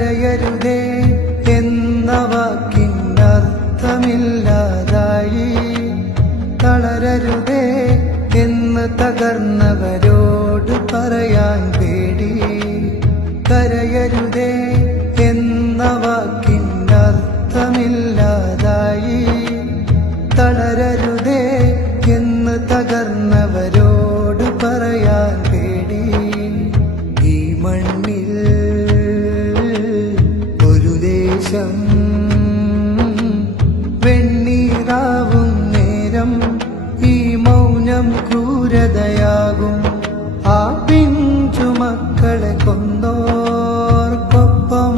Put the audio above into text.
കരയരുതേ എന്ന വാക്കിനർത്ഥമില്ലാതായി. തളരരുതേ എന്ന് തകർന്നവരോട് പറയാൻ പേടി. കരയരുതേ എന്ന വാക്കിനർത്ഥമില്ലാതായി. തളരരുതേ എന്ന് തകർന്നവരോട് പറയാൻ പേടി. ഈ മണ്ണിൽ ഒരു ദേശം